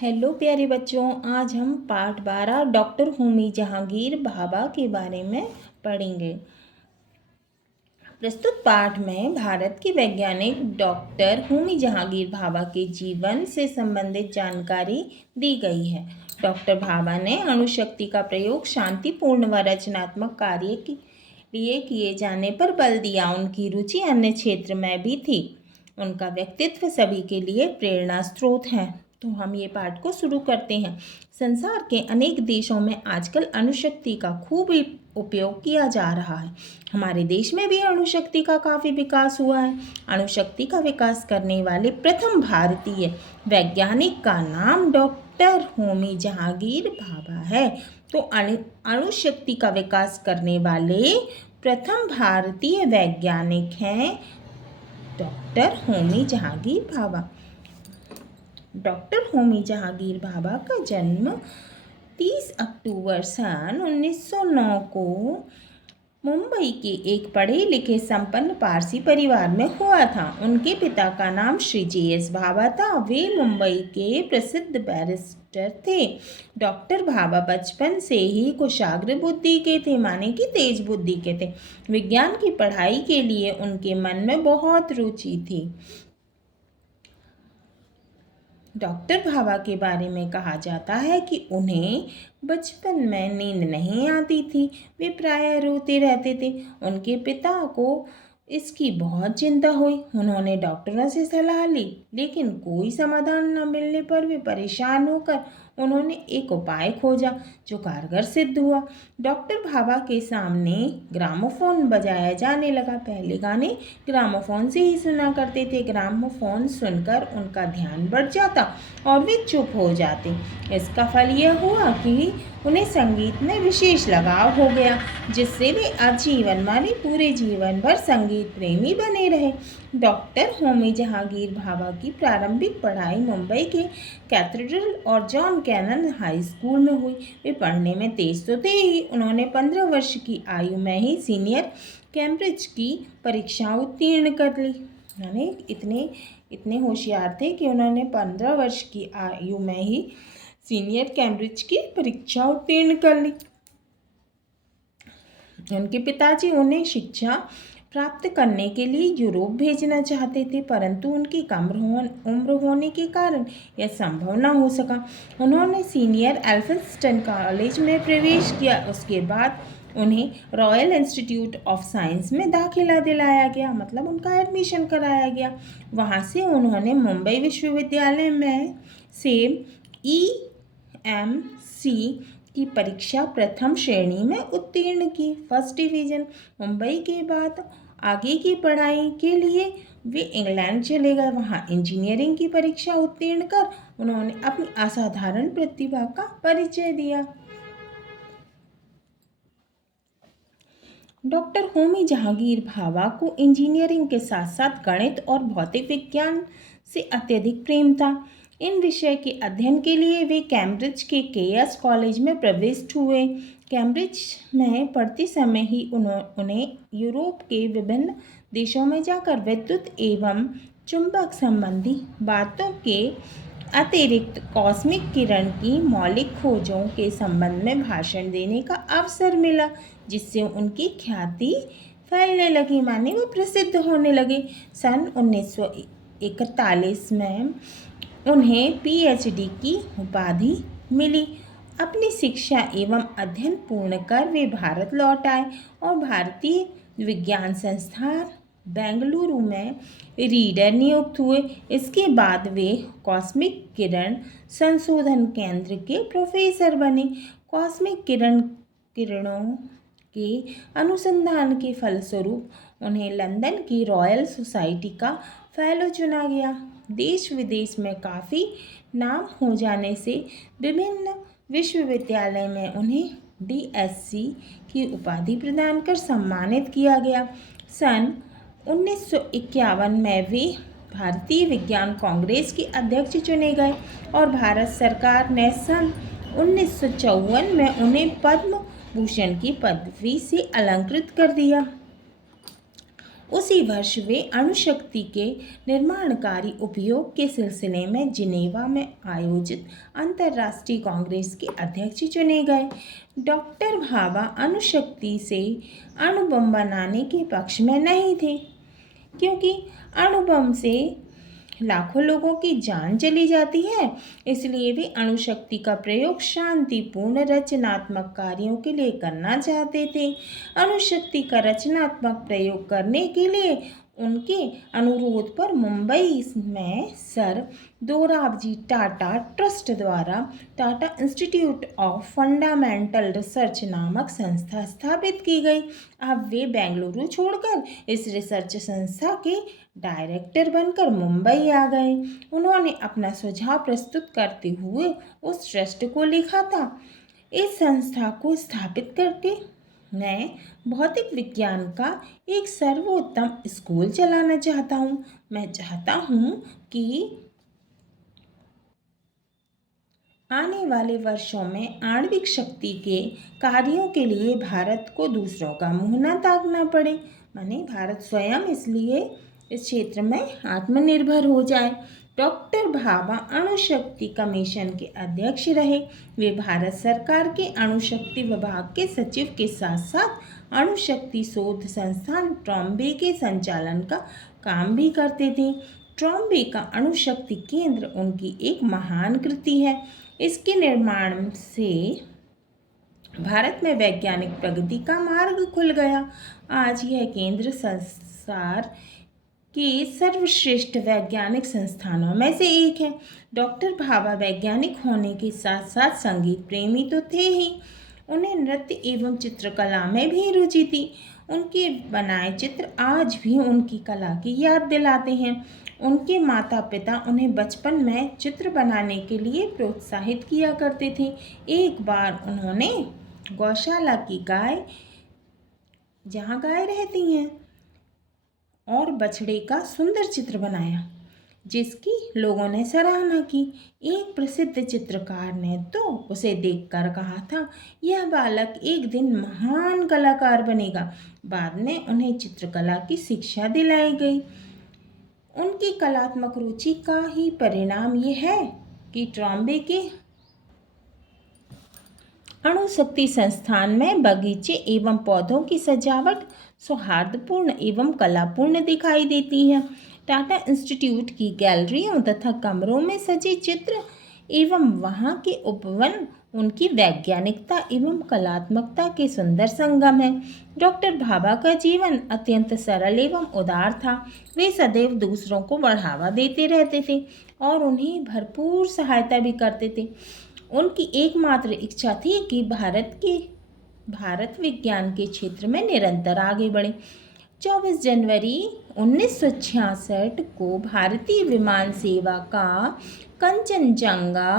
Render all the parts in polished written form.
Hello प्यारे बच्चों, आज हम पाठ 12 डॉक्टर होमी जहांगीर भाभा के बारे में पढ़ेंगे। प्रस्तुत पाठ में भारत के वैज्ञानिक डॉक्टर होमी जहांगीर भाभा के जीवन से संबंधित जानकारी दी गई है। डॉक्टर भाभा ने अणुशक्ति का प्रयोग शांतिपूर्ण व रचनात्मक कार्य के लिए किए जाने पर बल दिया। उनकी रुचि अन्य क्षेत्र में भी थी। उनका व्यक्तित्व सभी के लिए प्रेरणा स्रोत है। तो हम ये पाठ को शुरू करते हैं। संसार के अनेक देशों में आजकल अणुशक्ति का खूब उपयोग किया जा रहा है। हमारे देश में भी अणुशक्ति का काफ़ी विकास हुआ है। अणुशक्ति का विकास करने वाले प्रथम भारतीय वैज्ञानिक का नाम डॉक्टर होमी जहांगीर भाभा है। तो अणुशक्ति का विकास करने वाले प्रथम भारतीय वैज्ञानिक हैं डॉक्टर होमी जहांगीर भाभा। डॉक्टर होमी जहांगीर भाभा का जन्म 30 अक्टूबर सन 1909 को मुंबई के एक पढ़े लिखे संपन्न पारसी परिवार में हुआ था। उनके पिता का नाम श्री J.S. भाभा था। वे मुंबई के प्रसिद्ध बैरिस्टर थे। डॉक्टर भाभा बचपन से ही कुशाग्र बुद्धि के थे, माने कि तेज बुद्धि के थे। विज्ञान की पढ़ाई के लिए उनके मन में बहुत रुचि थी। डॉक्टर भाभा के बारे में कहा जाता है कि उन्हें बचपन में नींद नहीं आती थी। वे प्रायः रोते रहते थे। उनके पिता को इसकी बहुत चिंता हुई। उन्होंने डॉक्टरों से सलाह ली, लेकिन कोई समाधान न मिलने पर वे परेशान होकर उन्होंने एक उपाय खोजा जो कारगर सिद्ध हुआ। डॉक्टर भाभा के सामने ग्रामोफोन बजाया जाने लगा। पहले गाने ग्रामोफोन से ही सुना करते थे। ग्रामोफोन सुनकर उनका ध्यान बढ़ जाता और वे चुप हो जाते। इसका फल यह हुआ कि उन्हें संगीत में विशेष लगाव हो गया, जिससे वे आजीवन माने पूरे जीवन भर संगीत प्रेमी बने रहे। डॉक्टर होमी जहांगीर भाभा की प्रारंभिक पढ़ाई मुंबई के कैथेड्रल और जॉन कैनन हाई स्कूल में हुई। वे पढ़ने में तेज तो थे ही, उन्होंने 15 वर्ष की आयु में ही सीनियर कैम्ब्रिज की परीक्षा उत्तीर्ण कर ली। यानी इतने होशियार थे कि उन्होंने 15 वर्ष की आयु में ही सीनियर कैम्ब्रिज की परीक्षा उत्तीर्ण कर ली। उनके पिताजी उन्हें शिक्षा प्राप्त करने के लिए यूरोप भेजना चाहते थे, परंतु उनकी कम उम्र होने के कारण यह संभव न हो सका। उन्होंने सीनियर एल्फिंस्टन कॉलेज में प्रवेश किया। उसके बाद उन्हें रॉयल इंस्टीट्यूट ऑफ साइंस में दाखिला दिलाया गया, मतलब उनका एडमिशन कराया गया। वहाँ से उन्होंने मुंबई विश्वविद्यालय में से EMC की परीक्षा प्रथम श्रेणी में उत्तीर्ण की, फर्स्ट डिवीजन। मुंबई के बाद आगे की पढ़ाई के लिए वे इंग्लैंड चले गए। वहाँ इंजीनियरिंग की परीक्षा उत्तीर्ण कर उन्होंने अपनी असाधारण प्रतिभा का परिचय दिया। डॉक्टर होमी जहांगीर भाभा को इंजीनियरिंग के साथ साथ गणित और भौतिक विज्ञान से अत्यधिक प्रेम था। इन विषय के अध्ययन के लिए वे कैम्ब्रिज के केएस कॉलेज में प्रविष्ट हुए। कैम्ब्रिज में पढ़ते समय ही उन्हें यूरोप के विभिन्न देशों में जाकर विद्युत एवं चुंबक संबंधी बातों के अतिरिक्त कॉस्मिक किरण की मौलिक खोजों के संबंध में भाषण देने का अवसर मिला, जिससे उनकी ख्याति फैलने लगी, माने वो प्रसिद्ध होने लगे। सन 1941 में उन्हें PhD की उपाधि मिली। अपनी शिक्षा एवं अध्ययन पूर्ण कर वे भारत लौट आए और भारतीय विज्ञान संस्थान बेंगलुरु में रीडर नियुक्त हुए। इसके बाद वे कॉस्मिक किरण संशोधन केंद्र के प्रोफेसर बने। कॉस्मिक किरणों के अनुसंधान के फलस्वरूप उन्हें लंदन की रॉयल सोसाइटी का फेलो चुना गया। देश विदेश में काफ़ी नाम हो जाने से विभिन्न विश्वविद्यालय में उन्हें DSc की उपाधि प्रदान कर सम्मानित किया गया। सन 1951 में वे भारतीय विज्ञान कांग्रेस के अध्यक्ष चुने गए और भारत सरकार ने सन 1954 में उन्हें पद्म भूषण की पदवी से अलंकृत कर दिया। उसी वर्ष वे अणुशक्ति के निर्माणकारी उपयोग के सिलसिले में जिनेवा में आयोजित अंतर्राष्ट्रीय कांग्रेस के अध्यक्ष चुने गए। डॉक्टर भाभा अणुशक्ति से अणुबम बनाने के पक्ष में नहीं थे, क्योंकि अणुबम से लाखों लोगों की जान चली जाती है। इसलिए वे अणुशक्ति का प्रयोग शांतिपूर्ण रचनात्मक कार्यों के लिए करना चाहते थे। अणुशक्ति का रचनात्मक प्रयोग करने के लिए उनके अनुरोध पर मुंबई में सर दोराबजी टाटा ट्रस्ट द्वारा Tata institute of fundamental research नामक संस्था स्थापित की गई। अब वे बेंगलुरु छोड़कर इस रिसर्च संस्था के डायरेक्टर बनकर मुंबई आ गए। उन्होंने अपना सुझाव प्रस्तुत करते हुए उस ट्रस्ट को लिखा था, इस संस्था को स्थापित करके मैं भौतिक विज्ञान का एक सर्वोत्तम स्कूल चलाना चाहता हूँ। मैं चाहता हूँ कि आने वाले वर्षों में आणविक शक्ति के कार्यों के लिए भारत को दूसरों का मुंह न ताकना पड़े, माने भारत स्वयं इसलिए इस क्षेत्र में आत्मनिर्भर हो जाए। डॉक्टर भाभा अणुशक्ति कमीशन के अध्यक्ष रहे। वे भारत सरकार के अणुशक्ति विभाग के सचिव के साथ साथ अणुशक्ति शोध संस्थान ट्रॉम्बे के संचालन का काम भी करते थे। ट्रॉम्बे का अणुशक्ति केंद्र उनकी एक महान कृति है। इसके निर्माण से भारत में वैज्ञानिक प्रगति का मार्ग खुल गया। आज यह केंद्र संसार के सर्वश्रेष्ठ वैज्ञानिक संस्थानों में से एक है। डॉक्टर भाभा वैज्ञानिक होने के साथ साथ संगीत प्रेमी तो थे ही, उन्हें नृत्य एवं चित्रकला में भी रुचि थी। उनके बनाए चित्र आज भी उनकी कला की याद दिलाते हैं। उनके माता पिता उन्हें बचपन में चित्र बनाने के लिए प्रोत्साहित किया करते थे। एक बार उन्होंने गौशाला की गाय, जहाँ गाय रहती हैं, और बछड़े का सुंदर चित्र बनाया, जिसकी लोगों ने सराहना की। एक प्रसिद्ध चित्रकार ने तो उसे देखकर कहा था, यह बालक एक दिन महान कलाकार बनेगा। बाद में उन्हें चित्रकला की शिक्षा दिलाई गई। उनकी कलात्मक रुचि का ही परिणाम ये है कि ट्रॉम्बे के अणुशक्ति संस्थान में बगीचे एवं पौधों की सजावट सौहार्दपूर्ण एवं कलापूर्ण दिखाई देती है। टाटा इंस्टीट्यूट की गैलरियों तथा कमरों में सजे चित्र एवं वहाँ के उपवन उनकी वैज्ञानिकता एवं कलात्मकता के सुंदर संगम है। डॉक्टर भाभा का जीवन अत्यंत सरल एवं उदार था। वे सदैव दूसरों को बढ़ावा देते रहते थे और उन्हें भरपूर सहायता भी करते थे। उनकी एकमात्र इच्छा थी कि भारत विज्ञान के क्षेत्र में निरंतर आगे बढ़े। 24 जनवरी 1966 को भारतीय विमान सेवा का कंचनजंगा,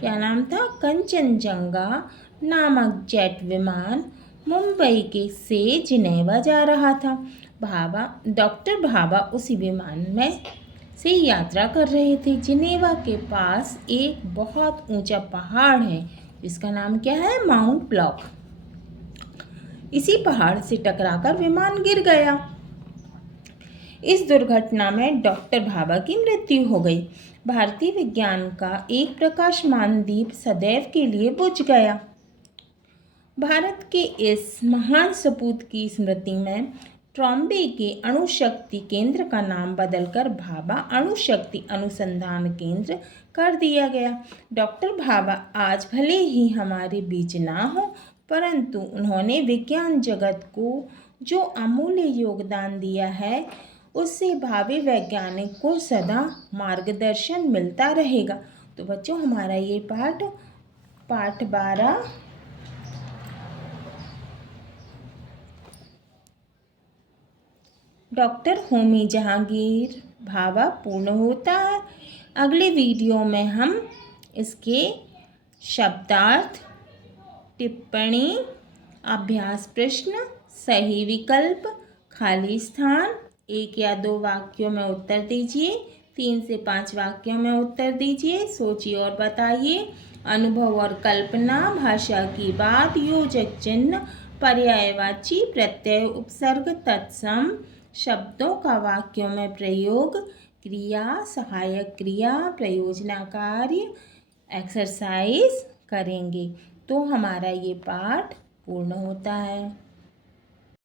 क्या नाम था, कंचनजंगा नामक जेट विमान मुंबई से जिनेवा जा रहा था। डॉक्टर भाभा उसी विमान में से यात्रा कर रहे थे। जिनेवा के पास एक बहुत ऊंचा पहाड़ है जिसका नाम क्या है, माउंट ब्लॉक। इसी पहाड़ से टकराकर विमान गिर गया। इस दुर्घटना में डॉक्टर भाभा की मृत्यु हो गई। भारतीय विज्ञान का एक प्रकाशमान दीप सदैव के लिए बुझ गया। भारत के इस महान सपूत की स्मृति में ट्रॉम्बे के अणुशक्ति केंद्र का नाम बदलकर भाभा अणुशक्ति अनुसंधान केंद्र कर दिया गया। डॉक्टर भाभा आज भले ही हमारे बीच ना हो, परंतु उन्होंने विज्ञान जगत को जो अमूल्य योगदान दिया है, उससे भावी वैज्ञानिक को सदा मार्गदर्शन मिलता रहेगा। तो बच्चों, हमारा ये पाठ 12 डॉक्टर होमी जहांगीर भाभा पूर्ण होता है। अगले वीडियो में हम इसके शब्दार्थ, टिप्पणी, अभ्यास प्रश्न, सही विकल्प, खाली स्थान, 1 या 2 वाक्यों में उत्तर दीजिए, 3 से 5 वाक्यों में उत्तर दीजिए, सोचिए और बताइए, अनुभव और कल्पना, भाषा की बात, योजक चिन्ह, पर्यायवाची, प्रत्यय, उपसर्ग, तत्सम, शब्दों का वाक्यों में प्रयोग, क्रिया, सहायक क्रिया, प्रयोजना कार्य, एक्सरसाइज करेंगे तो हमारा ये पाठ पूर्ण होता है।